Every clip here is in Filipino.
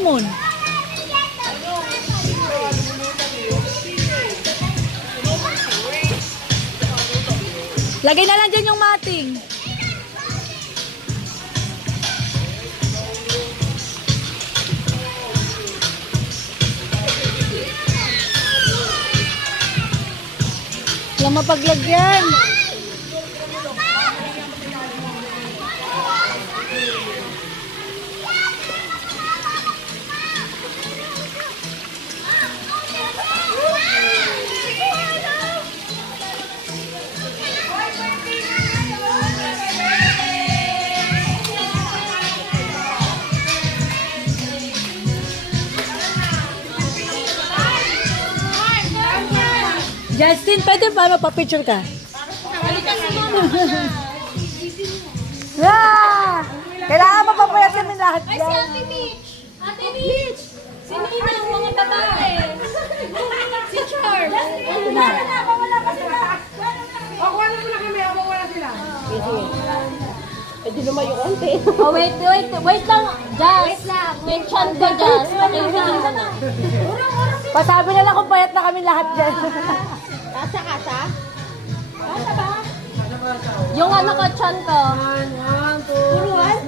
honeymoon. Lagay na lang dyan yung mating. Walang mapaglagyan. Justin, pwede ba magpa-picture ka? Yeah! Kailangan mapapayat kami lahat Ay, dyan. si Ate Mitch! Ate Mitch! Si Nina, ang mga babae. Si Charles. Ito na. Pwede lumayo konti. Oh, wait lang. Jazz. Wait lang. Yung chan ko, Jazz. Pasabi na lang kung payat na kami lahat dyan. Kasa? Kasa ba? Yung ano ko, chan ko. Puruan?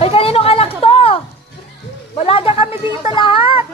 Ay, kaninong anak to? Balaga kami dito lahat.